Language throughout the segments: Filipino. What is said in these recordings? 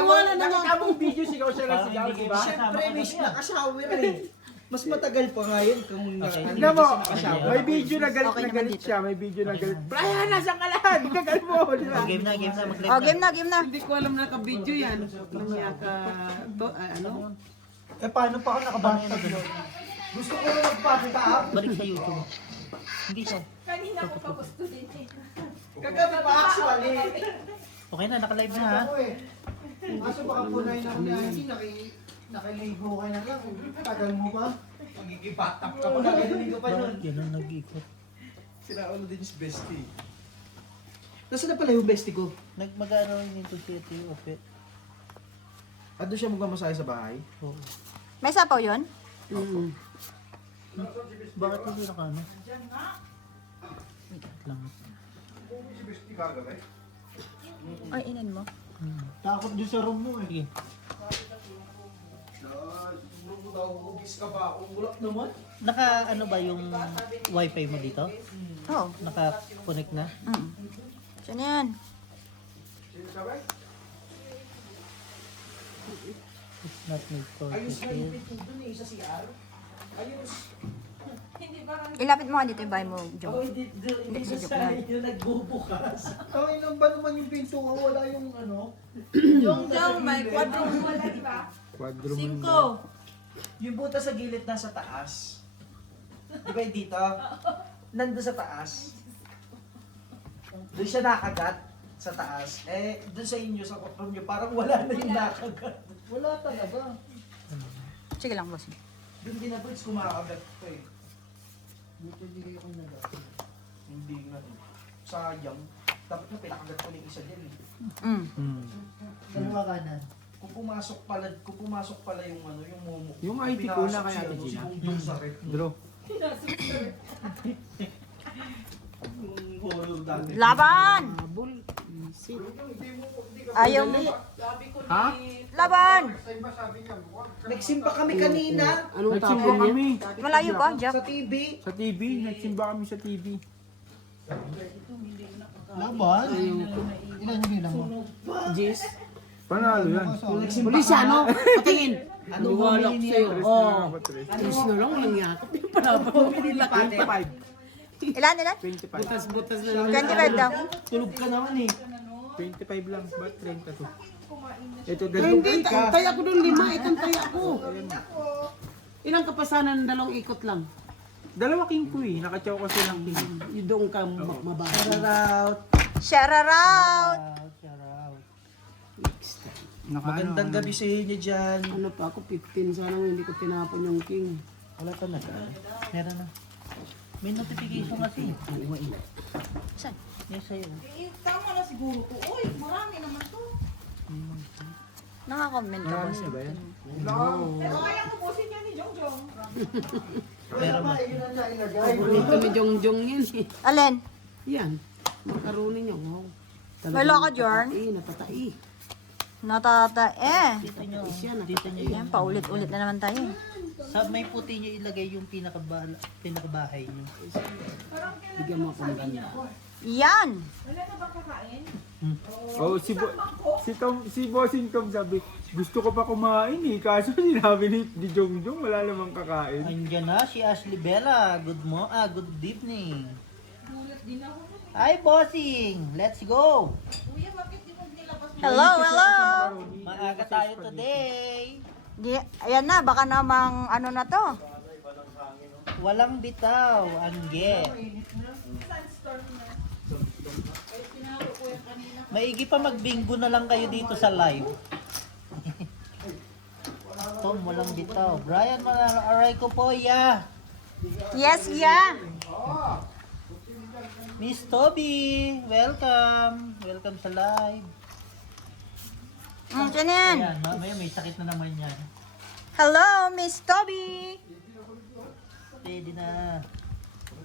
nakita mong video sigaw-sigaw ng sigaw, di ba? Siyempre, wish nakashower eh. Mas matagal pa nga yun kung Tignan mo, may video na galit na galit siya, may video na galit. Brian, nasaan ka lahat? Gagal mo, di ba? Game na, mag-live Oh, game na. Hindi ko alam na naka-video yan. Ano? Eh, paano pa ako nakabasa doon? Gusto ko na magpapita. Balik sa YouTube. Hindi siya. Kanina ko pa gusto din eh. Kagabi pa actually. Okay na, naka-live na ha. Kaso baka punay na kami nakiligo ka na lang. Tagal mo pa. Magigibatap ka pa. Nagalinig ka pa nun. Bakit yan ang nag-ikot? Sinaulo din yung bestie. Nasaan na pala yung bestie ko? Mag-ano yung City of it. Doon siya magmamasahe sa bahay? Oo. May sapaw yun? Bakit hindi naka-ano? Wait lang. Ay, inan mo. Takot doon sa room mo eh. Sige. Ugis ka ba? Umulak naman. Naka-ano ba yung wifi mo dito? Oo. Naka-connect na? Saan yan? It's not made for Ayos na yung it. pinto doon eh sa CR. Ayos. Hindi parang Ilapit mo nga dito yung bahay mo, Joe. Hindi si sa Joke lang. yung nagbubukas. Ay, ilan ba naman yung pinto ko? Wala yung ano? Yung may quadroon. wala, di ba? Quadro mo. 5. Yung buta sa gilid nasa taas. Di ba yung dito? Nandun sa taas. Doon siya nakagat sa taas. Eh, doon sa inyo, sa kotron nyo, parang wala na yung nakagat. Wala talaga. Sige lang, boss. Doon din na Brits, kumakagat ko eh. Buti hindi kayo kung nagat. Hindi nga. Sayang. Dapat na pinakagat ko ng isa din eh. Dalawa kanan. Kung pumasok pala yung ano, yung momo. Yung IT ko na kaya natin Gina. Yung sa rep. Draw. Yung horror dati. Laban! Ayaw mo. Ha? Laban! Nagsimba kami kanina Nagsimba kami. Malayo ba, Jack? sa TV. Sa TV, nagsimba kami sa TV. Laban? Ilan yung bilang mo? Jis. Panalo yan. Polisyano, patingin. Ano Wala ko sa'yo. Tres Oh. na ba, tres? Alis na lang, walang yakap. Yung palaban. Nila ka. 25. Ilan? 25. Butas-butas na lang. 25 daw. Tulog ka naman eh. 25 lang. Ba't 30 to? Ito, Hindi, dalawang ka. taya ko doon 5. Itong taya ko. Ilang kapasanan, 2 ikot lang. Dalawa king ko eh. Nakachaw kasi ng king. Yung doon ka mababa. Shoutout. Shout out! Shout out. Magandang gabi sa inyo dyan. Ano pa ako, 15. Sana hindi ko tinapon yung king. Wala pa na. Meron na. May notification kasi. Saan? Yes, sa'yo. Eh, tama na siguro to. Uy, marami naman to. Naka-comment ka, boss. Ano ba yan? Pero kaya ko bosin yan ni Jongjong. Meron na. Dito ni Jongjong yan eh. Alin? Yan. Makaroni niya. Wow. Wala ka, Jorn? Natatai. Natata Dito nyo. Siya, Dito nyo. Yan, paulit-ulit na naman tayo. Sa may puti nyo ilagay yung pinakabahay nyo. Bigyan mo ako ng ganda. Yan! Wala na ba kakain? Oh, si Bossing Tom sabi, gusto ko pa kumain eh. Kaso sinabi ni Jongjong, wala namang kakain. Andiyan na si Ashley Bella. Good evening. Gulat din ako. Hi, bossing! Let's go! Kuya, bakit di mo nilabas? Hello, hello! Maaga tayo today. Ayan na, baka namang ano na to. Walang bitaw. Angge. Maigi pa magbingo na lang kayo dito sa live. Tom, walang bitaw. Brian, aray ko po, ya. Yes, yeah! Miss Toby, welcome. Welcome sa live. Saan yan? Ayan, mamaya may sakit na naman yan. Hello, Miss Toby! Pwede na. Ay,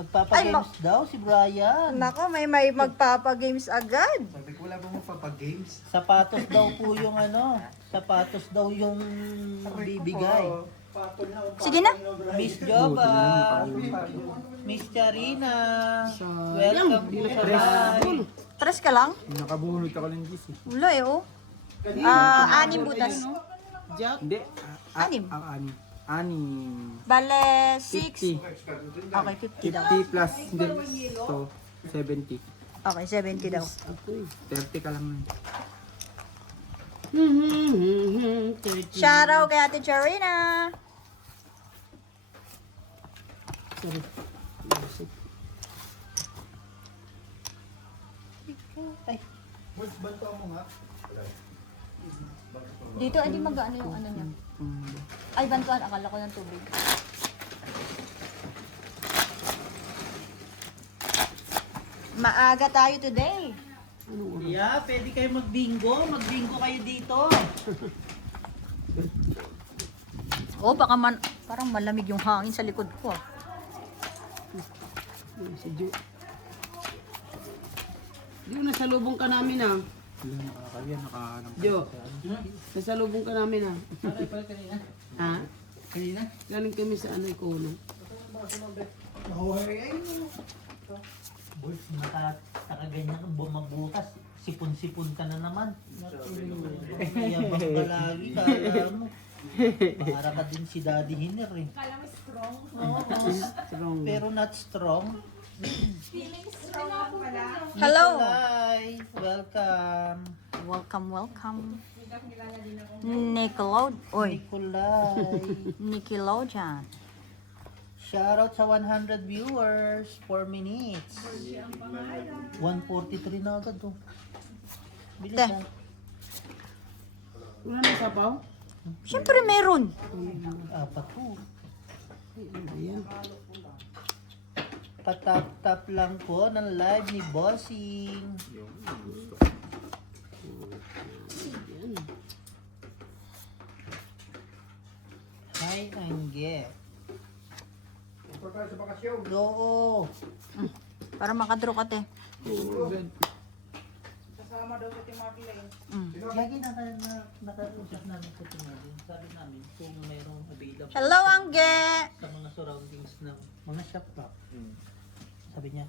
Magpapagames daw si Brian. Nako, may magpapa-games agad. Sabi ko, wala ba mo papag-games? Sapatos daw po yung ano. Sapatos daw yung bibigay. Sige na. Miss Joba. Miss Charina. Welcome po sa live. Tres ka lang? Nakabunot ako ng gis eh. Wala eh, oh. Anim butas. Jack? Hindi. Anim. Anim. Anim. Bale, 6. 50. Okay, 50 daw. 50 plus. Hindi. So, 70. Okay, 70 daw. Ako eh. 30 ka lang na. Shoutout kay Ate Charina. Sorry. Ay, Dito, hindi mag-ano yung ano niya. Ay, bantuan. Akala ko ng tubig. Maaga tayo today. yeah, pwede kayo mag-bingo. Mag-bingo kayo dito. Oh, baka parang malamig yung hangin sa likod ko. Ah. Si Jo. Jo, nasalubong ka namin ah. Wala nakakaya, nakahanap. Jo, nasalubong ka namin ah. Ha? Kanina? Galing kami sa ano ko na. Boy, nakaganyan ka, bumabutas. Sipon-sipon ka na naman. Yabang ka lagi, kala mo. Para ka din si Daddy Hiner eh. Kala mo strong. Strong. Pero not strong. Feeling strong lang pala. Hello. Nikolai, welcome. Welcome, welcome. Hindi ako kilala din ako. Oy, Nikolai. Nickelodeon. Shoutout sa 100 viewers, 4 minutes. 143 na agad oh. Bilis Te. ah. Wala na sapaw? Siyempre meron. Apat po. Ayan. Patap-tap lang po ng live ni Bossing. Hi, Angge. Oo. Para makadraw ka, te. Kasama daw sa Marlene. Lagi nakausap namin sa tinali. Sabi namin kung mayroong available Hello, Angge. sa mga surroundings ng mga shop pa. Sabi niya,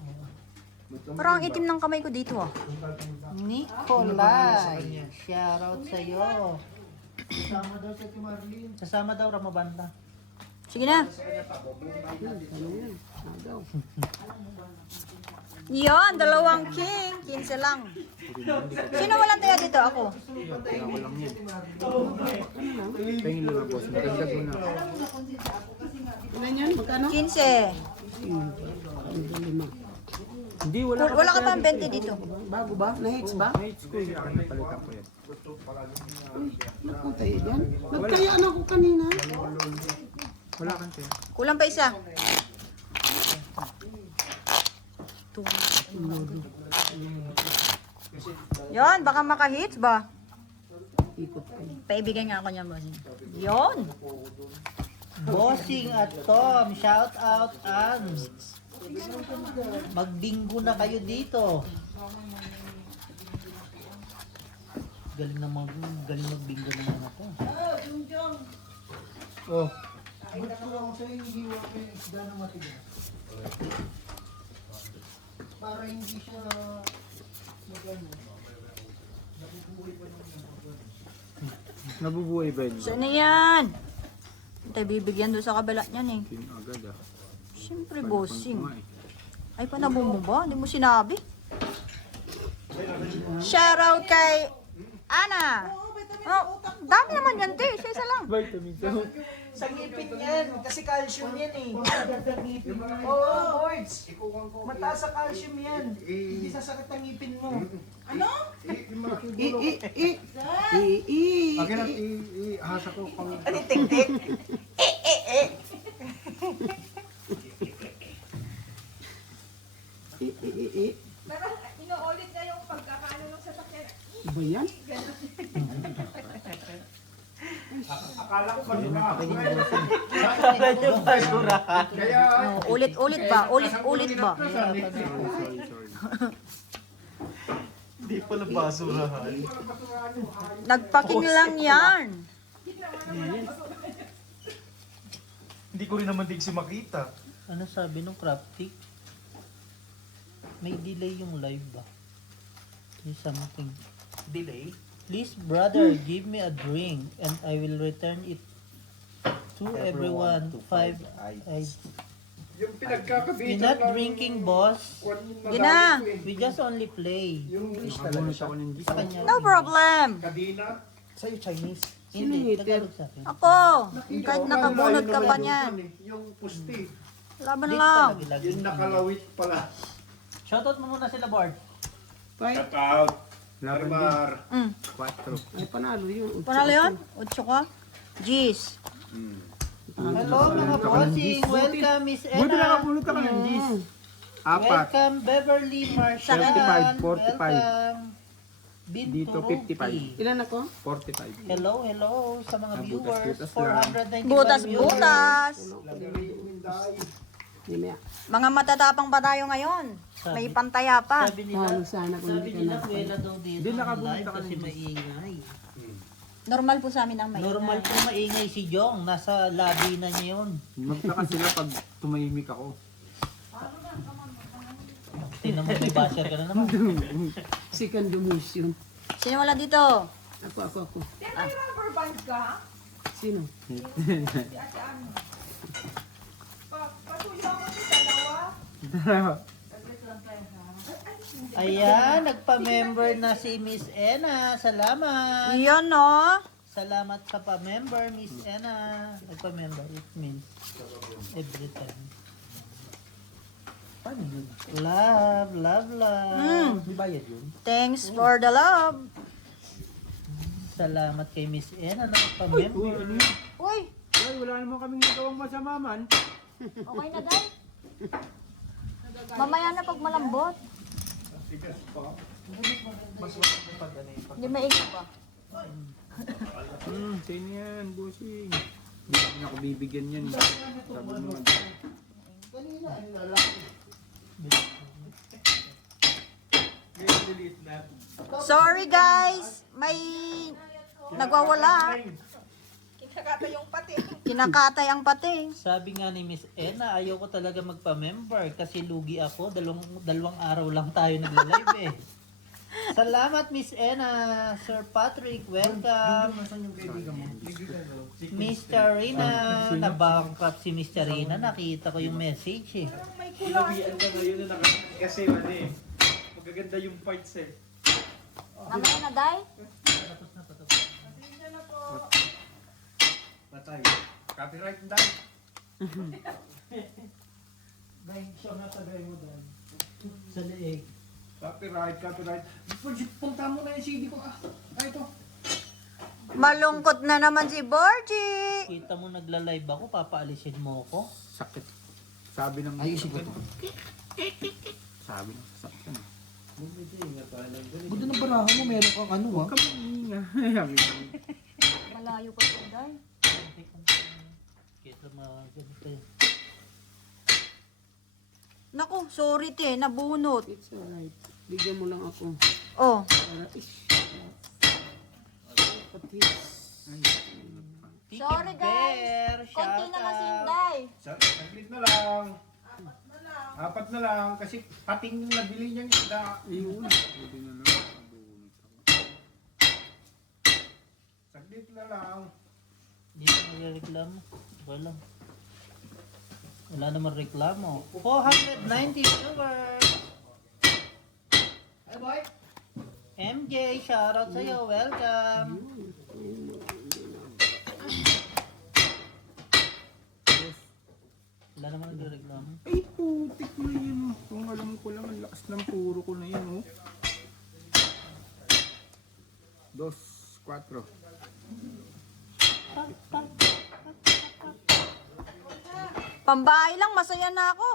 Parang ang itim ng kamay ko dito, ah. Nikolai, shoutout sa'yo. Kasama daw sa Marlene. Kasama daw Ramabanda. Sige na. Yon, 2 king. 15 lang. Sino walang taya dito? Ako. Kaya ko lang yan. Tingin lang boss. Magandang mo na. Ilan yan? Magkano? 15. Hindi, wala ka. Wala ka pang 20 dito. Bago ba? Na-hits ba? Night school. Akin na palitan ko yan. Naku tayo dyan. Nagkayaan ako kanina. Wala kang tayo. Kulang pa isa. Yon, baka maka-hits ba? Ikot ko. Paibigay nga ako niya, bossing. Yon. Bossing at Tom, shout out and magbingo na kayo dito. Galing magbingo ng mga to. Oh. Nabubuhay ba yun? Saan na yan? Tayo bibigyan doon sa kabila niyan eh. Yun agad ah. Siyempre, Panapang bossing. ko nga eh. Ay, panabo mo ba? Hindi mo sinabi. Shoutout kay Ana. Oh, dami naman yan, te. Isa lang. Vitamin so. Sa ngipin yan, kasi calcium yan eh. Oo, boards. Mataas sa calcium yan. Hindi sasakit ang ngipin mo. Ano? Akin ang ihasa ko pang... Ano yung tik-tik? Pero inuulit niya yung pagkakaano ng sasakyan. Iba yan? Oh, ulit-ulit ba? Ulit-ulit ba? Hindi pala basurahan. Nagpaking lang yan. Hindi ko rin naman din si makita. Ano sabi nung crafty? May delay yung live ba? There's something. Delay. Please, brother, give me a drink and I will return it to everyone. 5 eyes. Yung We're not drinking, boss. Yun na. We just only play. English Nabunot talaga ako siya. ng Sa kanya. No problem. Sa'yo Chinese. Hindi, hater? Tagalog sa akin. Ako. Kahit nakabunot ka pa niyan. Yung pusti, Laban Dito lang. lagi-lagi. yung nakalawit pala. Shoutout mo muna sila, Bard. Five. Shout out. Laban din. Armar. 4. Ay, panalo yun. Panalo yun? 8 ka? Jeez. Hello, mga bossing. Welcome, Miss Buti Ena. nakabunot ka ng G's. 4. Welcome, Beverly Marshall. 35, 45. Welcome, Bintu Dito, 55. Rupi. Ilan ako? 45. Hello, hello sa mga Ah, viewers. butas-butas lang. 495 viewers. Butas-butas. Hindi maya. Mga matatapang pa tayo ngayon. May pantaya pa. Sabi nila, Mahalo sana kung sabi hindi ka nila, na. wala daw dito Hindi, ang nakabunot live ka kasi na. maingay. Normal po sa amin ang may. Normal po maingay si Jong. Nasa lobby na niya yun. Magtaka sila pag tumahimik ako. Tingnan mo, may basher ka na naman. Second mission. Sino wala dito? Ako. Di, may rubber band ka? Sino? Si Ate Ami. Patulong mo sa dalawa. Ayan, nagpa-member na si Miss Ena. Salamat. Yun, no? Salamat sa pa-member, Miss Ena. Nagpa-member, it means every time. Paano yun? Love, love, love. Di bayad yun? Thanks for the love. Salamat kay Miss Ena na Uy, nagpa-member. ano yun? Uy, Ay, wala naman kaming nagawang masama man. okay na, Day? Mamaya na pag malambot. Hindi maigit pa. Sa'yo na yan, bossing. Hindi na ako bibigyan yan. Sabi mo nga. Sorry, guys. May nagwawala. Kinakata yung pati. Kinakatay ang pating. Sabi nga ni Miss Ena, ayaw ko talaga magpa-member kasi lugi ako. Dalawang araw lang tayo nagla-live eh. Salamat Miss Ena. Sir Patrick, welcome. Miss Charina, na-bankrupt si Miss Charina. Nakita ko yung message eh. May kulang. Kasi ano eh, magaganda yung parts eh. Mamaya na, Day? Patay. Copyright na dahil. Sa leeg. Copyright. Punta mo na yung CD ko ah. Ay, ito. Malungkot na naman si Borgie. Kita mo nagla-live ako, papaalisin mo ako. Sakit. Sabi ng... Ayusin ko to. Sabi ng sasakyan. Buto ng barahan mo, meron kang ano Huwag ka maingay. Sabi ko. Malayo ka pa, Day. Kita mga ganito yun. Naku, sorry te, nabunot. It's alright. Bigyan mo lang ako. Oh, Para patis. sorry guys. Konti na kasi yung Day. Saglit na lang. 4 na lang kasi pating yung nabili niyang isda. Ayun. Pwede na lang. Nabunot ako. Saglit na lang. Hindi ko nagreklamo. Wala. Wala naman reklamo. 490 viewers. Hey boy. MJ, shoutout sa'yo. Welcome. Wala naman nagreklamo. Ay, putik na yun. Oh. Kung alam ko lang, ang lakas ng puro ko na yun. Oh. 2, 4. Pambahay lang, masaya na ako.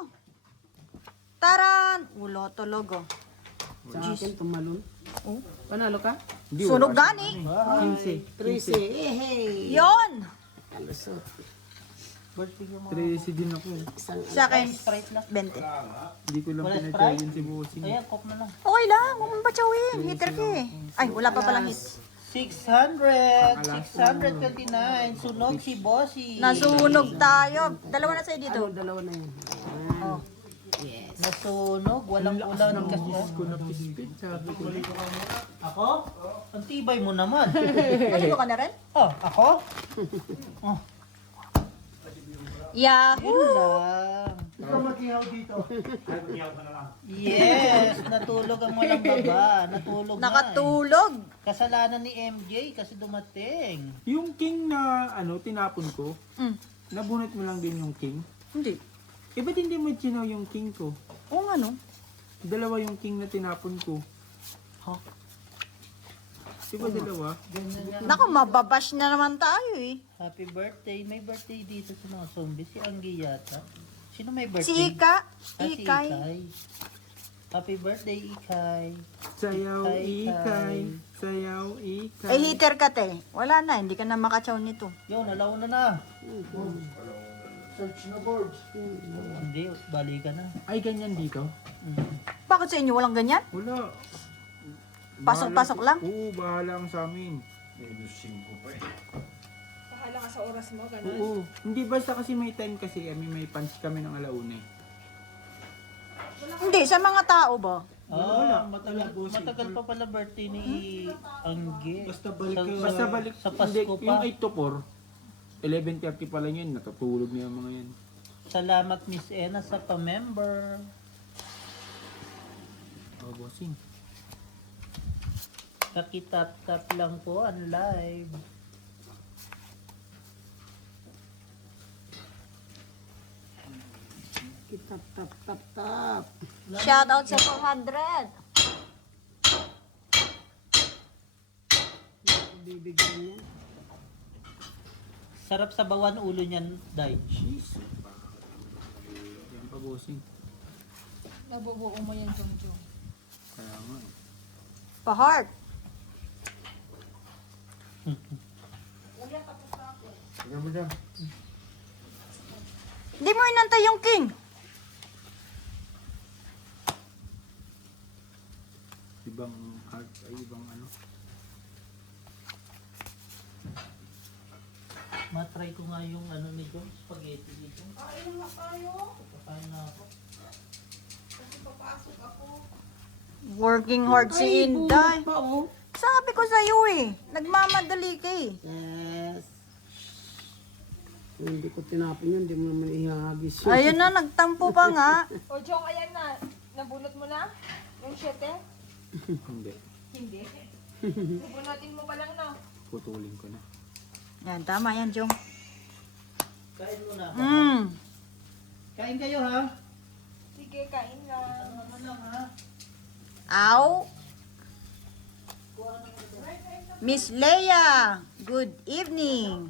Taran! Ulo, tulog oh. Sa akin, tumalon. Oh. Panalo ka? Hindi, Sunog wala. gani. 15. 13. Hey! Yon! Alusot. Birthday mo. 13 din ako. Isang Sa akin, Sprite lang. 20. Hindi ko lang Wala pinatyayin si bossing. Ayan, coke na lang. Okay lang, huwag mong batsawin. Hitter ka eh. Ay, wala pa palang hit. 600, 629. Sunog si Bossy. Nasunog tayo. Dalawa na sa'yo dito. Ano, dalawa na yan. Oh. Yes. Nasunog, walang ulan kasi. Diyos ko na pispit, sabi ko. Ako? Ang tibay mo naman. Maligo ka na rin? Oh, ako? Yahoo! Yun lang. Ikaw mag-ihaw dito. Yes, natulog ang walang baba. Natulog Nakatulog. na eh. Kasalanan ni MJ kasi dumating. Yung king na tinapon ko, Mm. nabunot mo lang din yung king. Hindi. Eh, ba't hindi mo chinaw yung king ko? Oo nga no. Dalawa yung king na tinapon ko. Ha? Di ba dalawa? Naku, mababash na naman tayo eh. Happy birthday. May birthday dito sa mga zombies. Si Anggi yata. Sino may birthday? Si Ika. Si Ikay. Happy birthday, Ikay. Sayaw Ikay. ikay, sayaw ikay. Eh, heater ka te. Wala na, hindi ka na makachaw nito. Yun, alaw na. Search na boards. Hindi, balikan na. Ay, ganyan dito? Bakit sa inyo walang ganyan? Wala. Pasok-pasok lang? Oo, bahala ang sa amin. Bahala ka sa oras mo, ganun. Oo. Hindi, basta kasi may time kasi kami, may punch kami ng alauna eh. Hindi, sa mga tao ba? Matagal pa pala birthday ni Anggi. Basta balik ka. Basta balik, Sa Pasko hindi, yung pa. 8 to 4, 11:30 pa lang yun, natutulog na yung mga yan. Salamat Miss Ena sa pa-member. Oh, bossing. Kakitap-tap lang po ang live. Tap, tap, tap, tap. Shout out sa 400. Bibigyan yan. Sarap sa bawan ulo niyan, Day. Jeez. Yan pa, bossing. Nabubuo mo yan, Jong. Kaya nga. Pa-heart. Tignan mo dyan. Hindi mo inantay yung king. Ibang heart, ay ibang ano. Matry ko nga yung ano ni John, spaghetti dito. Kain na kayo. Kakain na ako. Working hard si Ay, Inday. bunot pa, oh. Sabi ko sa iyo eh. Nagmamadali ka eh. Yes. Kung hindi ko tinapon yun, hindi mo naman ihagis yun. Ayun na, nagtampo pa nga. O, Jong, ayan na. Nabunot mo na? Yung 7? Hindi. Hindi. Nabunutin mo pa lang, no? Putulin ko na. Yan, tama yan, Jong. Kain muna ako. Mm. Kain kayo ha? Sige, kain lang. Ano lang ha? Ow. Miss Leia, good evening.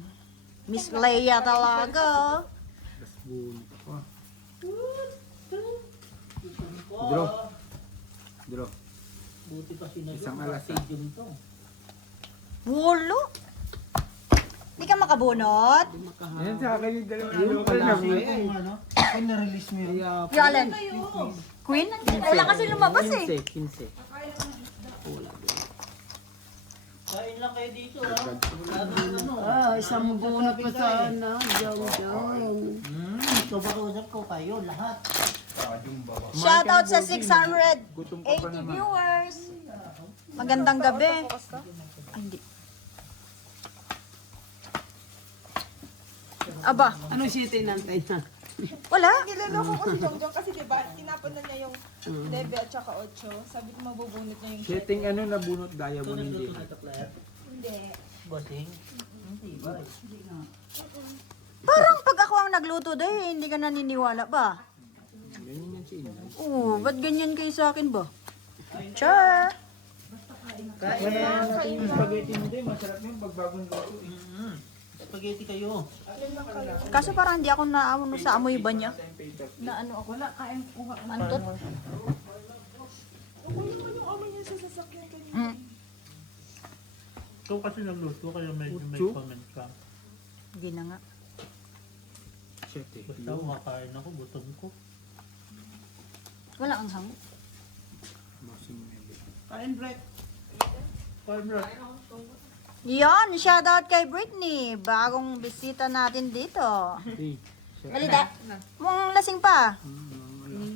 Miss Leia talaga. Tapos bunot ako. Ko. Draw. Draw. Buti pa sinagot. Isang alas, Stadium to. Wulo. Di ka makabunot? Yan sa akin yung dalawa. Ayun Wala pala. na. Ay, ay, na-release mo yun. Kaya, Yalan. Queen? Wala kasi lumabas eh. 15. Kain lang kayo dito ha. Wala na ano. isang bunot pa sana. Jong. Sobrang ko kayo lahat. Shout out sa 680 Gutom ka pa naman. viewers. Magandang gabi. Ay, hindi. Aba, Ano siya tinantay na? wala. Niloloko ko si Jong kasi diba, tinapon na niya yung 9 at saka 8. Sabi ko mabubunot na yung 7. Setting ano nabunot daya mo Ito hindi. nagluto na ito, Claire. Hindi. Bossing? Hindi ba? Parang pag ako ang nagluto dahil hindi ka naniniwala ba? Ganyan yan si Inday. Oo, ba't ganyan kayo sa akin ba? Char! Kaya natin yung spaghetti mo din. Masarap yun pag bagong luto. Spaghetti kayo. Kaso parang hindi ako naamoy sa amoy ba niya? Na ano ako? Wala, kain ko. Antot? Mm. Ikaw kasi nagluto kaya medyo may Utso? comment ka. Hindi na nga. Sete. Basta kumakain ako, gutom ko. Wala ang hang. Bossing Mebe. Kain break. Yan, shoutout kay Britney. Bagong bisita natin dito. Hey. Balita. Mong lasing pa.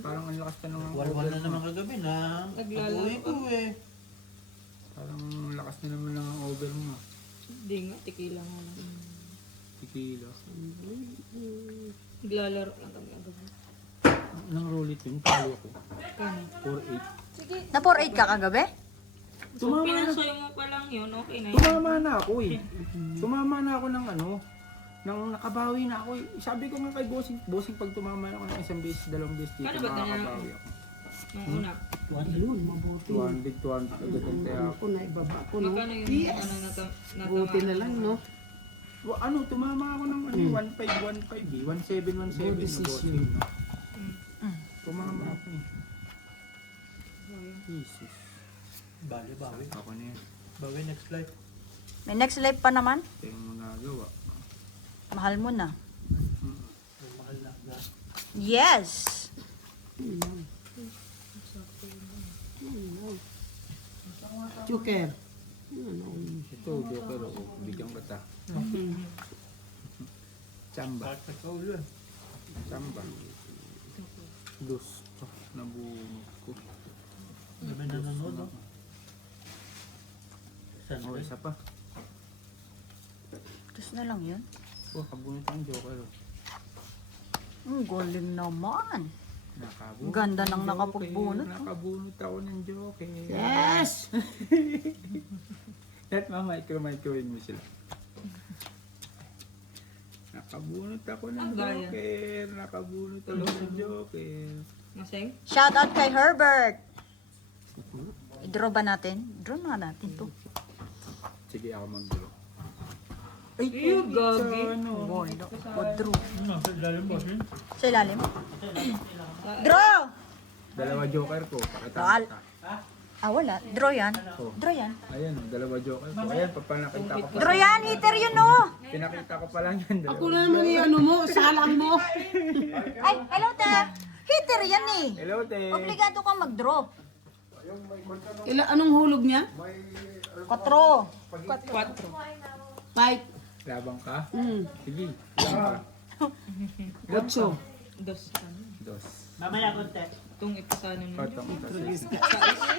Parang ang lakas ka ng Walwal na naman kagabi na. Naglalaro Pag-uwi ko eh. Parang ang lakas na naman ng over mo. Hindi nga, tikila nga lang. Tikila. Naglalaro lang kami ang gabi. Nang roll it yun, talo ko. Kano? 4-8. Sige, Na 4-8 ka kagabi? so Tumama na. pinansoy mo pa lang yun, okay na yun. Tumama na ako eh. Tumama na ako ng ano, nang nakabawi na ako eh. Sabi ko nga kay bossing pag tumama na ako ng isang beses, dalawang beses dito, Ano ba ganyan makakabawi ako. Nung una. Yun, mabuti. 200 agad ang taya ako. Ako na ibaba ko, no? Magkano yung Yes! ano Buti na lang, no? Ano, tumama ako ng ano, 1.5 eh. 1.7 Good decision. Tumama ako eh. Jesus. Bali, bawi. Ako na yan. Bawi next life. May next life pa naman. Ito yung magagawa. Mahal mo na. Yung mahal na. Yes! Chuker. Ito, joker ako. Bigyan kita. Chamba. Bakit ka ulo eh? Chamba. Gusto. Nabunod ko. Dami na nanonood, no? Saan Oh, ba? isa pa. Tapos na lang yun. Oh, kabunot ang joker. Oh. Ang galing naman. Nakabunot. Ganda ng ang nakapagbunot, joker. oh. Nakabunot ako ng joker. Yes! At micro-microwave mo sila. Nakabunot ako ng Ang gaya. joker. Nakabunot ako ng joker. Maseng? Shout out kay Herbert. I-draw ba natin? Draw na natin to. Sige, ako mag-draw. Ay, Ew, gagi. ano? Gondo. O draw. Ano? Sa ilalim boss eh? Sa ilalim. Draw! Dalawa joker ko. Pakita Bawal. kita. Wala. Draw yan. Oh. Draw yan. Ayan, dalawa joker ko. Ayan, papanakita ko pa. Draw yan, hitter yun oh. Pinakita ko pa lang yan. Dalawa. Ako na naman yung ano mo, salang mo. Ay, hello te. Hitter yan eh. Hello, te. Obligado ka mag-draw. Anong hulog niya? 4. 4. Five. Labang ka? Mm. Sige, labang ka. Otso. Dos. Ano? Dos. Mamaya konti. Itong ipasanin mo. Kotong kasi.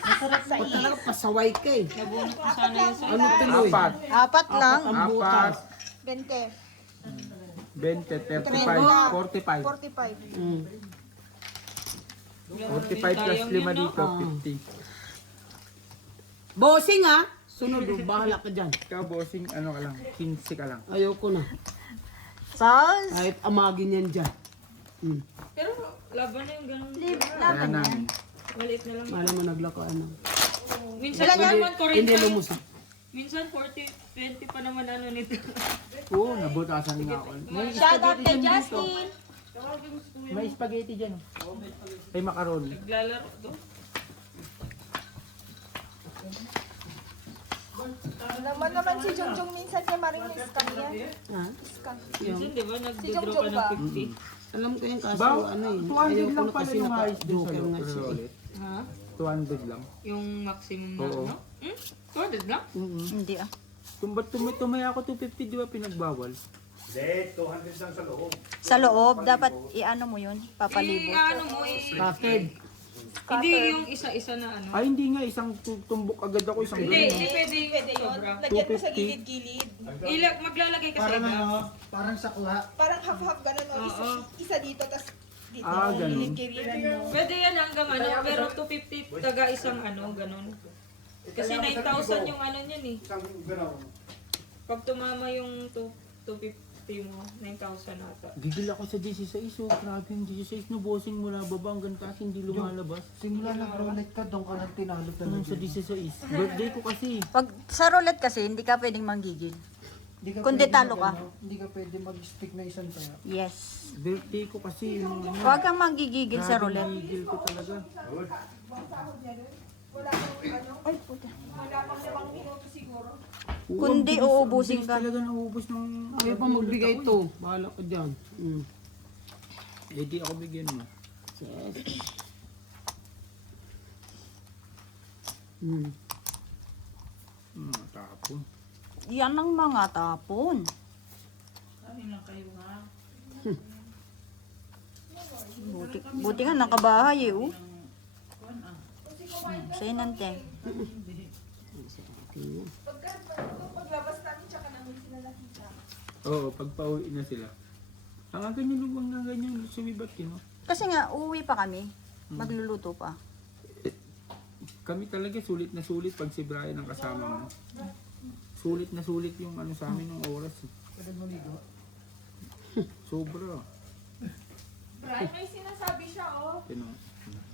Ako talaga pasaway ka eh. Nabunot ko sana yun sa Ano tuloy? Apat. 4 lang. Ang Apat. butas. 20. 20, 35, 45. 45. Mm. 45 plus 5 dito, 50. Bossing ah. Sunod, bahala ka dyan. Ikaw, bossing, ano ka lang, 15 ka lang. Ayoko na. Sos. Kahit amagin yan dyan. Mm. Pero laban na yung ganun. Kaya Laban yan. namin. Maliit na lang. Malam mo naglako ano. Minsan Ilan yan? naman Hindi 40. lumusa. Minsan 40, 20 pa naman ano nito. Oo, nabutasan nga ako. May Shout out spaghetti kay dyan dito. Justin. May spaghetti dyan. May macaroni. Naglalaro to. Naman si Jungjung minsan kay Maring scam yan. Ha? Scam. Minsan di ba nagdodraw ka Jongjong ba? ng 50? Alam ko yung kaso Ba, ano eh. 200 Ayoko lang na pala kasi yung ayos dun sa naka-joker nga siya eh. ulit. Ha? 200 lang. Yung maximum na Oo. ano? 200 lang? Hindi ah. Kung ba't tumay ako 250, di ba pinagbawal? Hindi, 200 lang sa loob. Sa loob, dapat i-ano mo yun, papalibot. Ano mo Scattered. Hindi yung isa-isa na ano. Ay, hindi nga. Isang tumbok agad ako. Isang Hindi, ganun. hindi pwede Pwede yun. sobra. Lagyan mo sa 250. gilid-gilid. Maglalagay ka sa Parang iba. ano, parang sakla. Parang half-half ganun. O, isa, Oo. isa dito, tas dito. Ganun. Gilid-gilidan mo. Pwede yan hanggang ano, pero 250 taga isang ano, ganun. Kasi 9,000 yung ano niyan eh. Isang gano'n. Pag tumama yung 250 mo, 9,000 ata. Gigil ako sa 16. Oh, grabe yung 16 no, bossing mula baba hanggang taas, hindi lumalabas. Simula na roulette ka, doon ka nang tinalo Nung sa 16. Birthday ko kasi. Pag sa roulette kasi, hindi ka pwedeng manggigil. Kundi talo ka. Hindi ka pwede mag-stick na isang pera. Yes. Birthday ko kasi. Yung ano, Huwag kang manggigigil sa roulette. Gigil ko talaga. Ay, puta. Wala pang 5 minuto siguro. Kundi uubusin ka. Talaga naubos ng... Ayaw pa magbigay ito. Bahala ka dyan. Mm. Eh di ako bigyan mo. Yes. Mm. Tapon. Yan ang mga tapon. Buti nga nakabahay eh, oh. Sa'yo nante. Paglabas namin, tsaka namin sila nakita. Oo, pag pauwi na sila. Ang ganyan lubang na ganyan sumibat no? Kasi nga, uuwi pa kami. Magluluto pa. Kami talaga sulit na sulit pag si Brian ang kasama mo. Sulit na sulit yung ano sa amin ng oras. Eh. Sobra. Brian, may sinasabi siya, oh. Ano,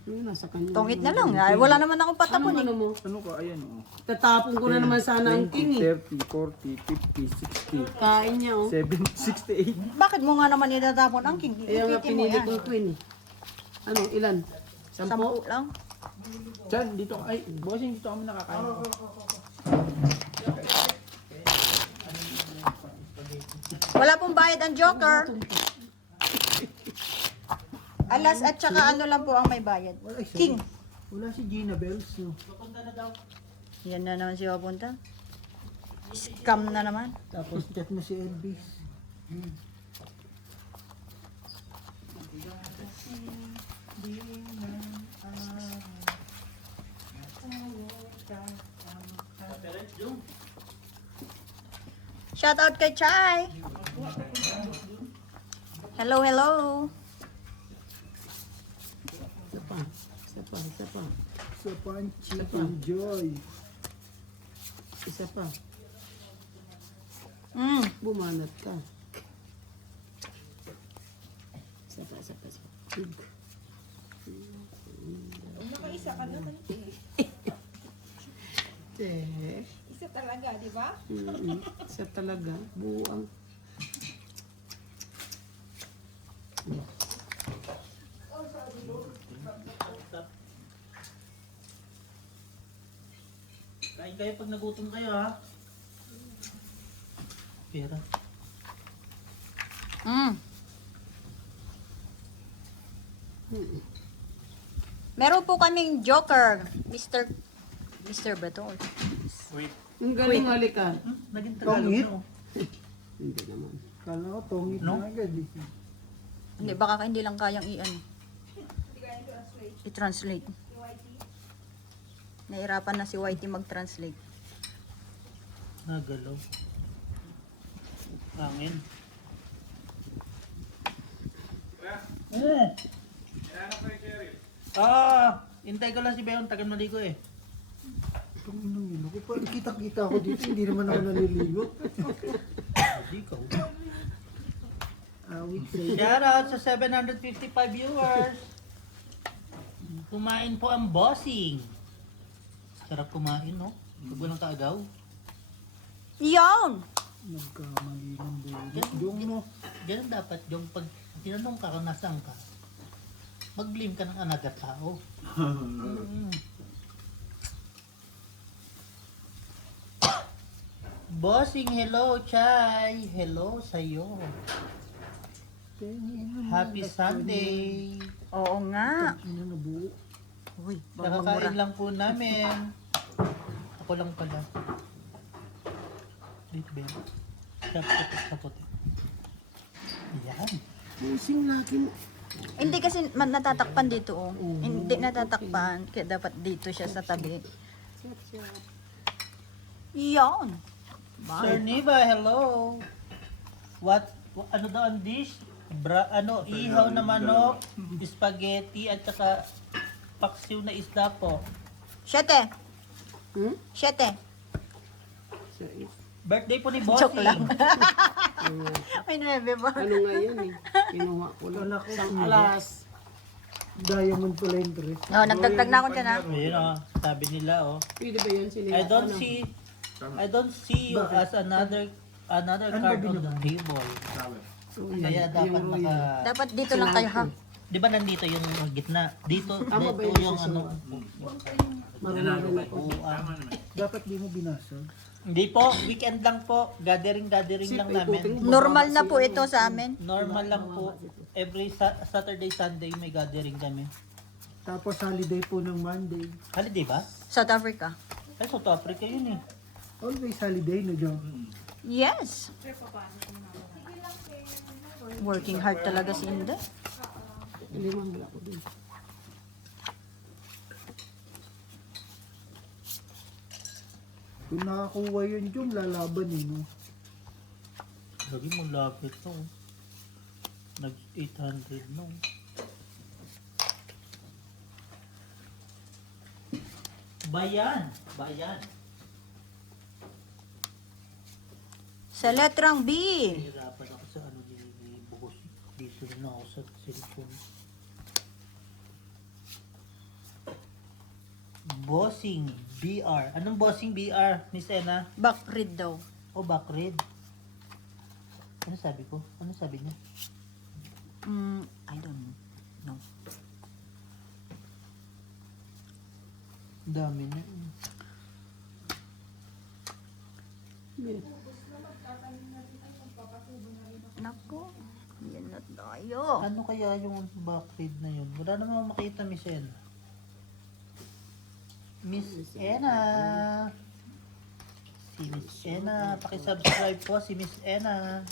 Yung nasa kanya. Tungit na lang. Ay, wala naman akong patapon Ano eh. mo? ano ka, ayan oh. Tatapon ko na naman sana ang king eh. 30, 40, 50, Kain niya oh. 60, 68. Bakit mo nga naman itatapon ang king? Kaya nga Ipitin mo pinili yan. kong queen eh. Ano, ilan? 10? 10 lang. Diyan, dito, ay, bossing, dito kami nakakain. Wala pong bayad ang Joker. Alas at saka ano lang po ang may bayad. King. Wala si Gina Bells, no? Yan na naman siya papunta. Scam na naman. Tapos chat mo si Elvis. Shout out kay Chai. Hello, hello. Isa pa. Isa pa. Isa pa. Sa Panchi, enjoy. Isa pa. Bumanat ka. Isa pa. Isa pa. Isa pa. Nakaisa ka naman. Eh. Isa talaga, di ba? Isa talaga. Buang. Kain kayo pag nagutom kayo ha. Pera. Meron po kaming Joker, Mr. Beto. Ang galing halika. Naging Tagalog Tongit? na oh. Hindi naman. Kala ko, tongit No? na agad eh. Hindi, baka hindi lang kayang i-translate. Nahirapan na si Whitey mag-translate. Nagalaw. Hangin. Hintay ko lang si Beon, tagal maligo eh. Tungin yun. Ako pa, kita-kita ako dito. Hindi naman ako naliligo. Hindi ka. Awit sa'yo. Shout out sa 755 viewers. Kumain po ang bossing. Sarap kumain, no? Pag walang kaagaw. Yon! Nagkamali ng bulit. Yung no. Ganun dapat yung pag tinanong ka kung nasaan ka, mag-blame ka ng another tao. Bossing, hello, Chai. Hello sa'yo. Happy Sunday. Oo nga. Ano na buo? Uy, Nakakain lang po namin. Ako lang pala. Wait, Ben. Sa puti. Yan. Pusing lagi mo. Hindi kasi natatakpan dito oh. Hindi natatakpan. Kaya dapat dito siya sa tabi. Yon! Sir Niva, hello. Ano daw ang dish? Ihaw na manok, spaghetti at saka paksiw na isda po. 7. Hmm? 7. Birthday po ni Bossing. Joke lang. May 9 ba? Ano nga yan eh. Kinuha ko lang. Isang alas. Diamond pala yung dress. No, nagdagdag na ako dyan ha. Ayun oh, sabi nila oh. Pwede ba yan sila? I don't see you as another card on the table. Kaya dapat naka... Dapat dito lang kayo ha. Di ba nandito yung gitna? Dito Tama ba dito yun, yung ano. Marunong rin ako. Dapat di mo binasag. Hindi po, weekend lang po. Gathering lang namin. Normal na po ito sa amin. Normal lang po. Every Saturday, Sunday may gathering kami. Tapos holiday po ng Monday. Holiday ba? South Africa. Ay, South Africa yun eh. Always holiday, no, John? Yes. Working hard talaga si Inday. Limang wala ko din. Kung nakakuha yun, Jong, lalaban eh, no? Lagi mo lapit no. Nag 800 no. Bayan. Bayan. Sa letrang B. Hirapan ako sa ano ni Bukos. Dito rin ako sa cellphone. Bossing BR. Anong bossing BR, Miss Ena? Backread daw. O backread? Ano sabi ko? Ano sabi niya? I don't know. Dami na. Nako. Yan na tayo. Ano kaya yung backread na yun? Wala namang makita, Miss Ena. Miss Ena. Si Miss Ena. Pakisubscribe po si Miss Ena.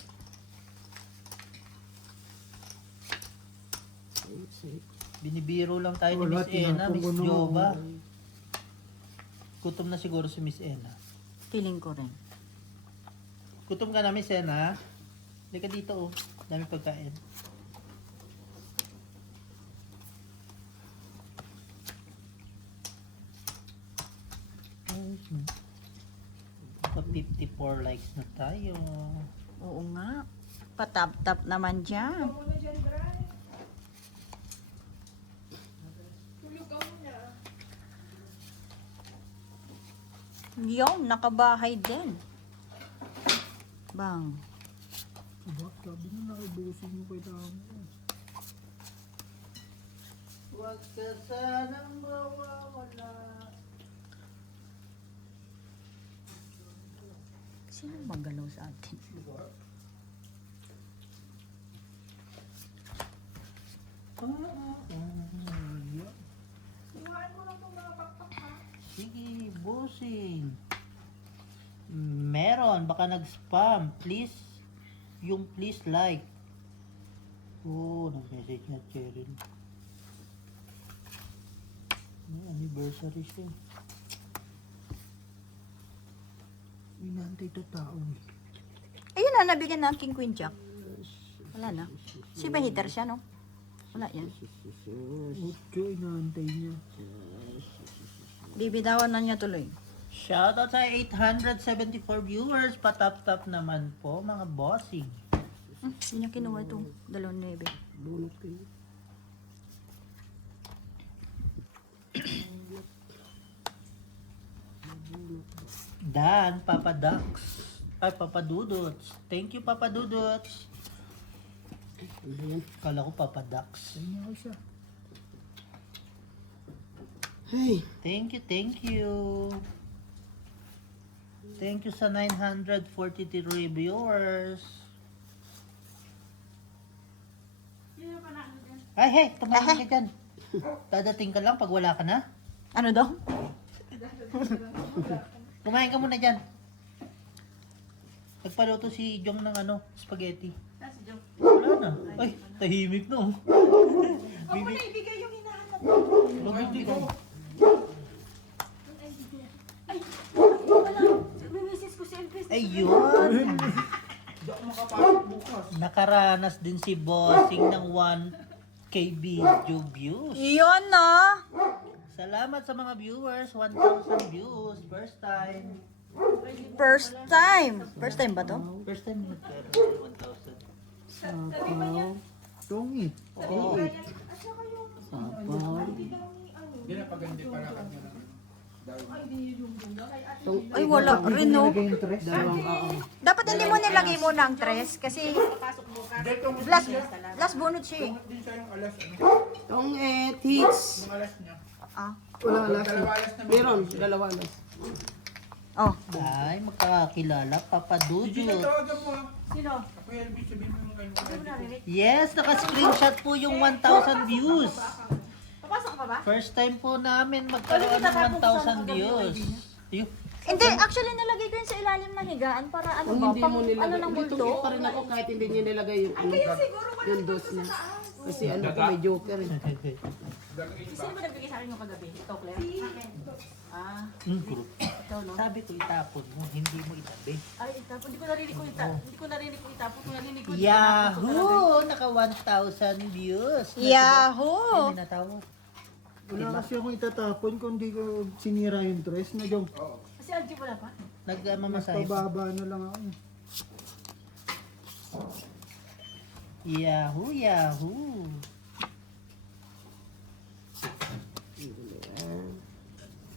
Binibiro lang tayo ni Miss Ena, Miss Jova. Gutom na siguro si Miss Ena. Feeling ko rin. Gutom ka na, Miss Ena? Halika dito, oh. Dami pagkain. Pa 54 likes na tayo. Oo nga. Patap-tap naman dyan. Yung, nakabahay din. Bang. Diba? Sabi na nakibusin mo kay Tamo. Huwag ka sanang mawawala. Sino magalaw sa atin? Sige, bossing. Meron, baka nag-spam. Please, yung please like. Oh, nag-message na Cheryl. May anniversary siya. Inantay to tao eh. Ayun na, nabigyan na ang King Queen Jack. Wala na. Si Bahiter siya, no? Wala yan. Mucho, inaantay niya. Bibitawan na niya tuloy. Shoutout sa 874 viewers. Patap-tap naman po, mga bossing. Hindi niya kinuha itong 2.9. Bulot kayo. Dan, Papa Dax. Ay, Papa Dudots. Thank you, Papa Dudots. Kala ko Papa Dax. Ayun ako siya. Hey, Thank you, thank you. Thank you sa 943 viewers. Ay, hey, tumahan ka dyan. Dadating ka lang pag wala ka na. Ano daw? Kumain ka muna dyan. Nagpaluto si Jong ng ano, spaghetti. Wala na. Ay, tahimik na oh. Ako na ibigay yung hinahanap. Bibigyan. Mimisis ko si Elvis. Ayun. Nakaranas din si Bossing ng 1K video views. Yun, no? Salamat sa mga viewers. 1,000 views. First time. First time. First time ba to? First time nagkaroon ng 1,000. Sapaw. Tongit. Oo. Sapaw. Ay, wala rin, no? dalawang Dapat hindi mo nilagay mo ng tres kasi last bunot siya eh. Tong hits. Ah. Wala alas. Meron, dalawa alas. Oh. Ay, magkakakilala. Papa Dudut. Sino? Yes, naka-screenshot po yung 1,000 views. Papasok ka pa ba? First time po namin magkaroon ng 1,000 views. Ayun. Hindi, actually nalagay ko yun sa ilalim ng higaan para ano Kung ba, hindi pang mo nilagay, ano ng dito multo. pa rin ako kahit hindi niya nilagay yung ano, Kaya siguro wala yung dos na. taas. Kasi ano ko, may joker eh. Sino ba nagbigay sa akin yung kagabi? Ito, Claire? Ah, Group. ikaw, no? Sabi ko itapon mo, hindi mo itabi. Ay, itapon. Hindi ko narinig ko itapon. Hindi ko narinig ko itapon. Kung narinig ko, Yahoo! Naka 1,000 views. Yahoo! Ay, may natawag. Wala kasi akong itatapon kung di ko sinira yung dress na yung Kasi Angie wala pa. Nagmamasahe pa. pababa na lang ako. Yahoo! Yahoo!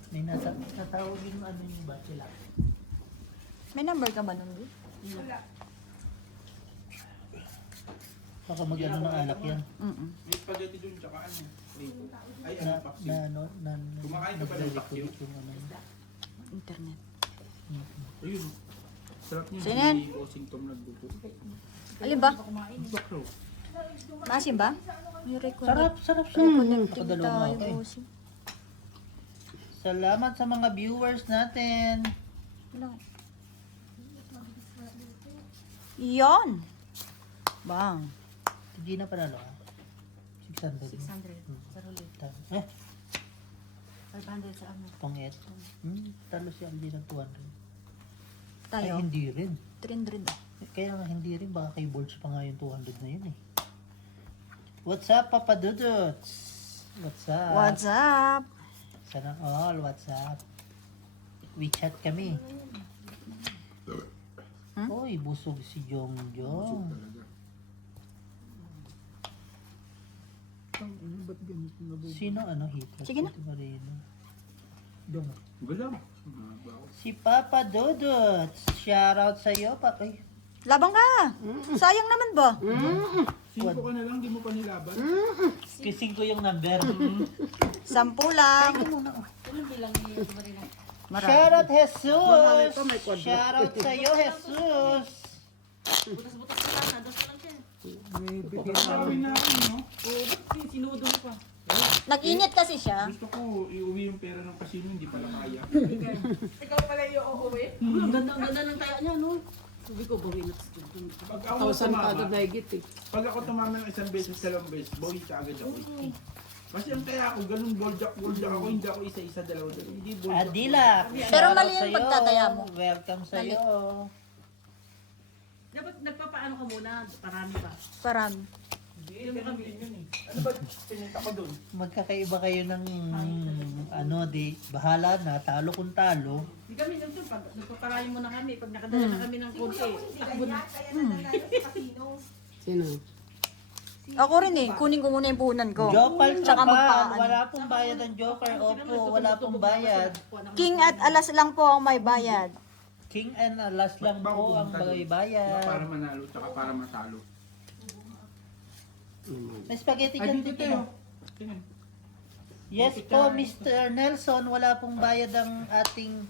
May natawag yung ano yung bachelor. May number ka ba nun, Di? Baka mag-ano ng alak yan. May spaghetti dun, tsaka ano. Ay, Na, ano, paksiw. na, ano, na, Kumakain ka ba ng paksiw? yung ano. Internet. Ayun. Sarap niya. Sino yan? Si Washington nagbuto. Alin ba? Bakro. Masin ba? May record. Sarap siya. Connecting Nakadalawa tayo, ako eh. bossing. Salamat sa mga viewers natin. Wala. Yon. Bang. Hindi na panalo ha? 600. 600. Sa ruleta. Eh, 500 sa ano. pang-et. Talo si Aldi ng 200. Ay, Tayo. hindi rin. 300 ah. Kaya nga hindi rin. Baka kay Bolts pa nga yung 200 na yun eh. What's up, Papa Dudots? What's up? What's up? Sana all, what's up? WeChat kami. Uy, busog si Jongjong. Ba't ganito na ba? Sino ano hito? Sige na. Tito Marino. Galam. Si Papa Dudots. Shoutout sa'yo, Papa. Ay, Labang ka. Sayang naman ba? 5 ka na lang, di mo pa nilaban. kissing ko yung number. 10 lang. Marami. Shoutout Jesus! Shoutout sa'yo, Jesus! May bigyan Marami na ako, no? Nag-init kasi siya. Gusto ko iuwi yung pera ng kasino, hindi pala kaya. Ang ganda ng taya niya, no? Sabi ko, bawi na sa Pag ako 1,000 tumama, kagad na higit eh. pag ako tumama ng isang beses, dalawang beses, bawi ka agad ako. Kasi ang kaya ako, ganun boljak ako, hindi ako isa-isa, dalawa. Hindi boljak. Adila! Pero mali yung shoutout pagtataya sa'yo. mo. Welcome sa'yo. Dapat nagpapaano ka muna, parami pa. Parami. Hindi, ganun din yun eh. Ano ba pinita ko dun? Magkakaiba kayo ng ano, di, bahala na, talo kung talo. Hindi kami nandun, pag nagpaparayo muna kami, pag nakadala na kami ng konti, takbo na. Sino? Ako rin eh. Kunin ko muna yung puhunan ko. Jopal Tsaka Japan, magpaan. wala pong bayad ang Joker. Opo, wala pong bayad. King at alas lang po ang may bayad. King and last lang po ang may bayad. Para manalo, tsaka para matalo. May spaghetti Ay, dyan, dito Tito. tayo. Tingnan. Yes po, Mr. Nelson, wala pong bayad ang ating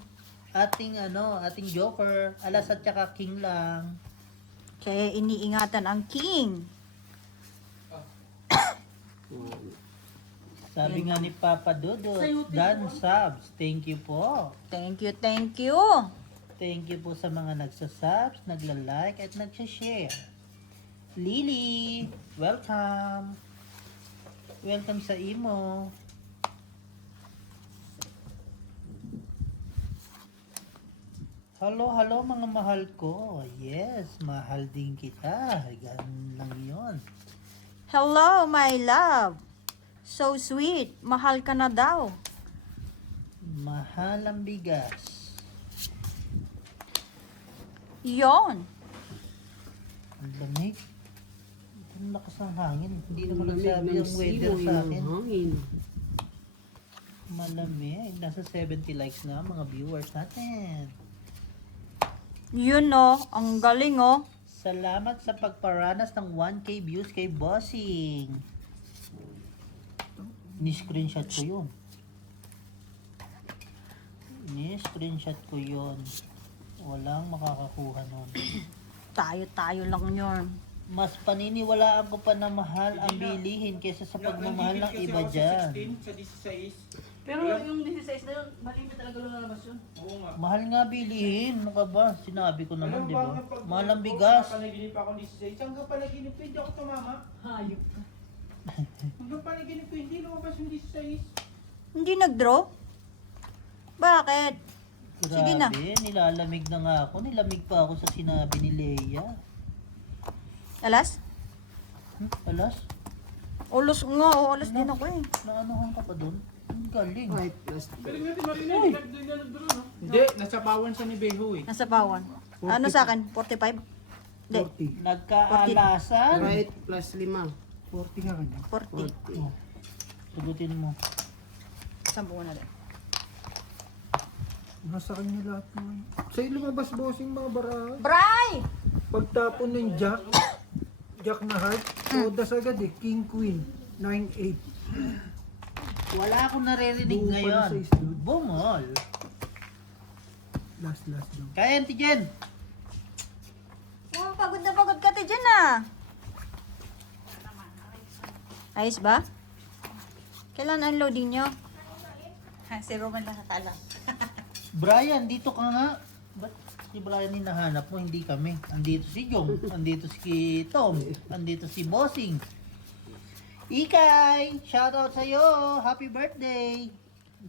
Joker. Alas at saka King lang. Kaya iniingatan ang king. Sabi nga ni Papa Dodo, Dan subs. Thank you po. Thank you, thank you. Thank you po sa mga nagsasubs, nagla-like at nagsashare. Lily, welcome. Welcome sa imo. Hello mga mahal ko. Yes, mahal din kita. Ganun lang yun. Hello, my love. So sweet. Mahal ka na daw. Mahal ang bigas. Yon. Ang lamig. Ang lakas ng hangin. Hindi naman nagsabi ang weather sa akin. Hangin. Malamig. Nasa 70 likes na mga viewers natin. Yun oh. Ang galing oh. Salamat sa pagparanas ng 1K views kay Bossing. Ni-screenshot ko yun. Ni-screenshot ko yun. Walang makakakuha nun. Tayo lang yun. Mas paniniwalaan ko pa na mahal ang bilihin kaysa sa pagmamahal ng iba dyan. Sa 16. Pero yung 16 na yun, malimit talaga lalabas yun. Oo nga. Mahal nga bilihin. Ano ka ba? Sinabi ko naman, di ba? Mahal ang bigas. bigas. Panaginip ako 16. Saan ka panaginip? Hindi ako tumama. Hayop ka. Hanggang panaginip ko, hindi lumabas yung 16. Hindi nag-draw? Bakit? Sige na. Grabe, nilalamig na nga ako. Nilamig pa ako sa sinabi ni Leia. Alas? Alas, Ulos nga, ulos din ako eh. naanuhan ka pa doon? Ang galing. White plus. Hindi, nasa bawan sa Nibeho eh. Nasa bawan. Ano sa akin? 45? Hindi, 40. Nagkaalasan. White plus 5. 40 nga kanya. 40. Oh, sagutin mo. Sampu ko na rin. Nasa kanya lahat naman. Sa'yo lumabas bossing mga barahan. Bray! Pagtapon ng Jack, Jack na heart, todas agad eh. King Queen, 9-8. Wala akong naririnig Buo pa ngayon. na size, dude. Bungol. Last daw. Kaya, Tijen. Oh, pagod na pagod ka dyan ah. Ayos ba? Kailan ang loading nyo? Si Roman lang natala. Brian, dito ka nga. Ba't si Brian hinahanap mo, hindi kami? Andito si Jong, andito si Tom, andito si Bossing. Ikay, shoutout sa'yo. Happy birthday.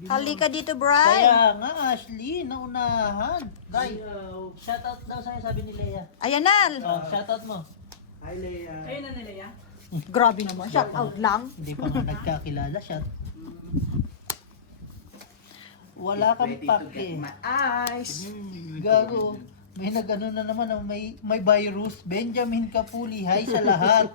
Halika dito, Bray. Kaya nga, Ashley, naunahan. Day, shoutout daw sa'yo, sabi ni Leia. Ayan na. Oh, shoutout mo. Hi, Leia. Grabe naman. Shout out lang. Hindi pa nga nagkakilala siya. Wala kang pake. Eyes. Gago. May nagano na naman, may virus. Benjamin Kapuli, hi sa lahat.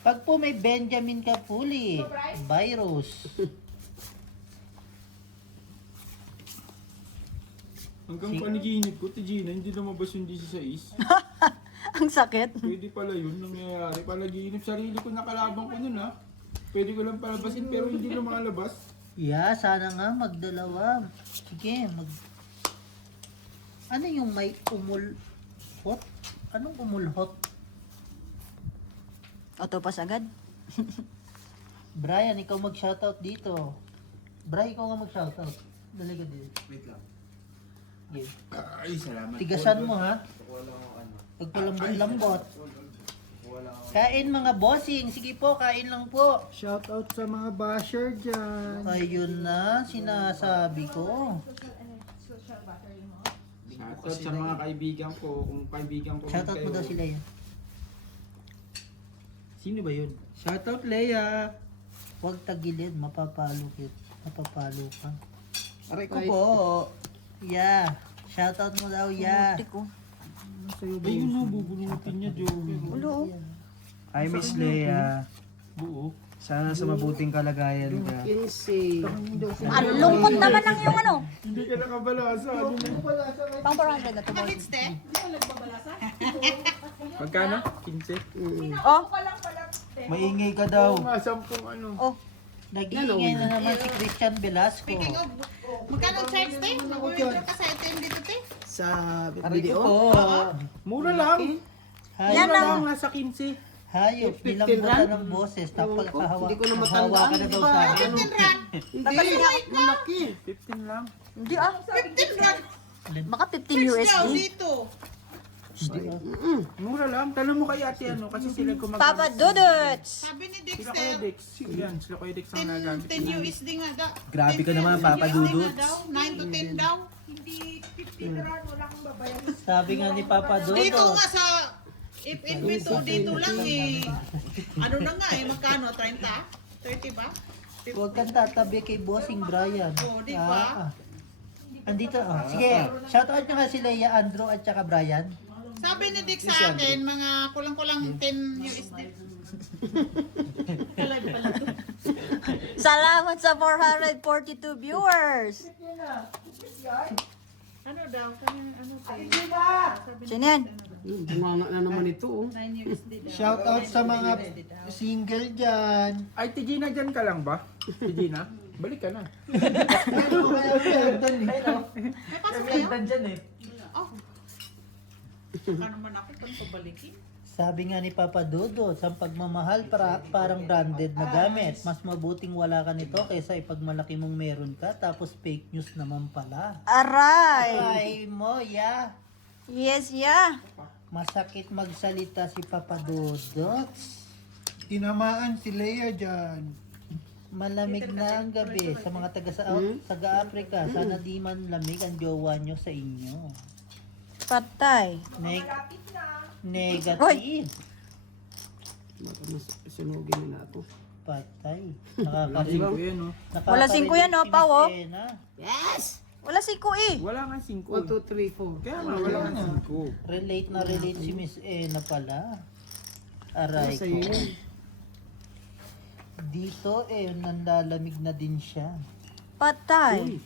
Pag po may Benjamin Kapuli, virus. Hanggang panaginip ko, Gina, hindi lumabas yung 16. Ang sakit. Pwede pala yun nangyayari. Panaginip, sarili ko nakalaban ko nun ha. Pwede ko lang palabasin pero hindi lumalabas. Yeah, sana nga magdalawa. Sige, Ano yung may umulhot? Anong umulhot? Autopass agad. Brian, ikaw mag-shoutout dito. Brian, ikaw nga mag-shoutout. Dali ka dito. Wait lang. Okay. Ay, salamat. Tigasan mo ha. Pagpalambot-lambot. Kain mga bossing. Sige po, kain lang po. Shout out sa mga basher dyan. Ayun na, sinasabi ko. Shout out sa mga kaibigan ko. Kung kaibigan ko. Shoutout mo daw sila yan. Sino ba yun? Shout out Leia. Huwag tagilid, mapapalo ka. Aray ko po. Yeah. Shoutout mo daw, yeah. Buti ko. Ayun na, bubunutin niya, Joey. Ulo. Hi, Miss Leia. Buo. Sana sa mabuting kalagayan ka. 15. Ang lungkot naman ng yung ano. Hindi ka nakabalasa. Ano na? Pang 400 na to. Magkano? 15? Oh, Maingay ka daw. Oo nga, 10 ano. oh. Nag-iingay na naman si Christian Velasco. Magkano charge te? Mag-withdraw ka sa ATM dito te? Sa Aray ko video. po. Mura lang. Hayop, Yan ang- Nasa 15. hayop, nilambutan ng boses. Tapos Hindi ko na hawa ka na daw sa akin. 15 rand. Hindi. Malaki. 15 lang. Hindi ah. 15 rand. Baka 15 Charge daw USD. dito. Mura lang. Tanong mo kay ate ano. Kasi sila gumagawa. Papa Duduts. Sabi ni Sila Kuya Dexter, Dex. Yan, sila Kuya Dex ang nagamit. 10 USD nga daw. Grabe ka naman, 10 Papa USD Duduts. nga daw. 9 to 10 daw. Hindi 15 rand. Wala kang babayaran. Sabi nga ni Papa Dito Dodo. nga sa FNB2 dito lang eh. Ano na nga eh, magkano? 30? 30 ba? Huwag kang tatabi kay Bossing Brian. Oo, di ba? Andito, sige, shoutout nyo nga si Leia, Andrew at saka Brian. Sabi ni Dick sa akin, mga kulang-kulang 10 USD. Salamat sa 442 viewers. Ano daw? Ano Sino yan? Bunganga na naman ito. Oh. 9 USD daw. Shoutout sa mga single dyan. Ay, Tigina dyan ka lang ba? Tigina? Balik ka na. May pasok kayo? Oh. Baka naman ako pang pabalikin. Sabi nga ni Papa Dodo, sa pagmamahal parang branded na gamit. Mas mabuting wala ka nito kaysa ipagmalaki mong meron ka tapos fake news naman pala. Aray. Ay mo, yeah. Yes, yeah. Masakit magsalita si Papa Dodots. Tinamaan si Leia dyan. Malamig na ang gabi sa mga taga-Africa. Sana di man lamig ang jowa nyo sa inyo. Patay. Negative. Sunugin na ako. Patay. Wala 5 yan, no? Wala 5 yan, no, Pao, oh. Yes! Wala 5 eh. Wala nga 5. 1, 2, 3, 4. Kaya nga, wala nga 5. Relate na relate si Miss Ena pala. Aray Sa'yo ko. yun. Dito nanlalamig na din siya. Patay.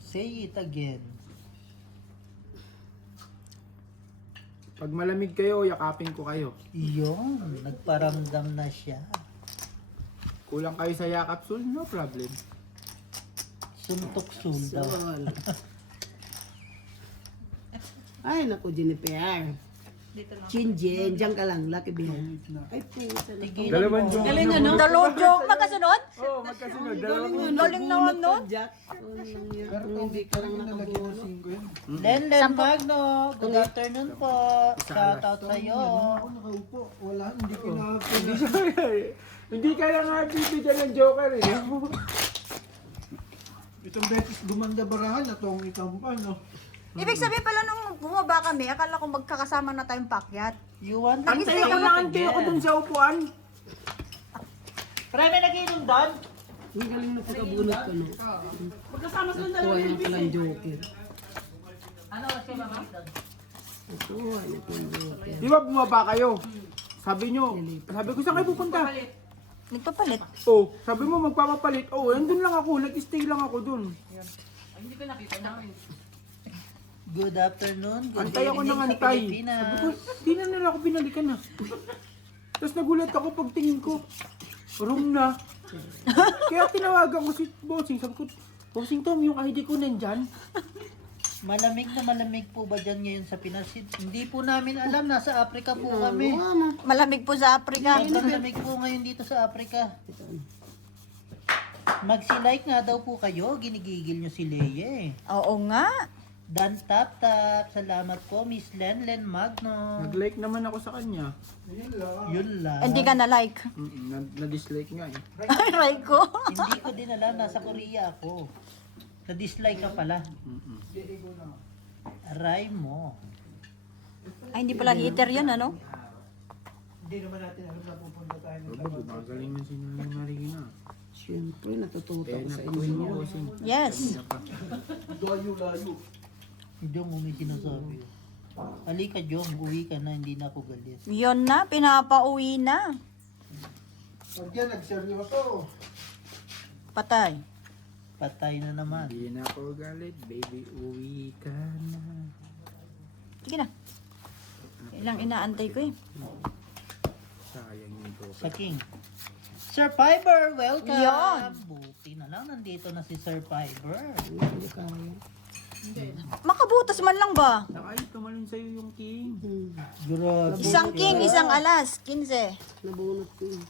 Say it again. Pag malamig kayo, yakapin ko kayo. Iyon, nagparamdam na siya. Kulang kayo sa yakap, sul, no problem. Suntok sul daw. Sol. Ay, naku, Jennifer. Chinjen, dyan ka lang, Lucky Bear. Ay, puta na. Tigilan Dalawang mo. joke. Galing ano? Dalawang joke magkasunod? Oo, magkasunod. Dalawang Galing naman nun. Jack. Hindi ka lang nakabuno. Len Magno, good afternoon po. Shout out sa'yo. Nakaupo. Wala, hindi ko na... Hindi ka lang nga bibigyan ng joker eh. Itong beses gumanda barahan na tong ikampan, no? Ibig sabihin pala nung bumaba kami, akala ko magkakasama na tayong pakyat. You want Ang to saya Ako naantay ako dun sa upuan. Pre, may nagiinom doon? Ang galing na pagkabunot ko, no? Magkasama sila na lang yung palang joker. Ano kasi mamang doon? Nakuha niya po yung joker. Di ba bumaba kayo? Sabi ko, saan kayo pupunta? Nagpapalit. Oh, sabi mo magpapapalit. Oh, andun lang ako, nag-stay lang ako dun. Good afternoon, good Antay ako ng evening sa antay. Sabi Pilipinas. ko, di na nila ako binalikan na. Tapos nagulat ako pag tingin ko, room na. Kaya tinawagan ko si Bossing. Sabi ko, Bossing Tom, yung ID ko nandyan. Malamig na malamig po ba dyan ngayon sa Pinas? Hindi po namin alam, nasa Africa po kami. Malamig po sa Africa. Sobrang lamig po ngayon dito sa Africa. Magsi-like nga daw po kayo, ginigigil nyo si Leia eh. Oo nga. Dan Tap Tap, salamat po Miss Len Magno. Nag-like naman ako sa kanya. Yun lang. Hindi ka na like. Na-dislike nga eh. Aray ko. Hindi ko din alam, nasa Korea ako. Na-dislike ka pala. Aray mo. Ay, hindi pala heater yun, ano? Hindi naman natin alam na pupunta tayo ng Baba, gumagaling na si Nanay Marina. Siyempre, natututo Eh, ko sa nakuhin mo, inyo. Bossing. Yes. layo-layo. Jong, may sinasabi. Halika Jong, uwi ka na, hindi na ako galit. Yun na, pinapauwi na. Pag yan, nagseryoso. Patay. Patay na naman. Hindi na ako galit, baby, uwi ka na. Sige na. Ilang inaantay ko eh. Sayang yung joke. Sa King. Sir Fiber, welcome! Yon. Buti na lang, nandito na si Sir Fiber. Hindi kaya. Makabutas man lang ba? Saka ay, tumalon sa'yo yung king. Grabe. Isang king, isang alas. 15. Nabunot ko yun.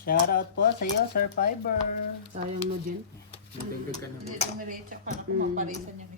Shoutout po sa iyo, Sir Fiber. Sayang no, Jen. Nagdagdag ka na. Dumiretsa para kung maparisan yung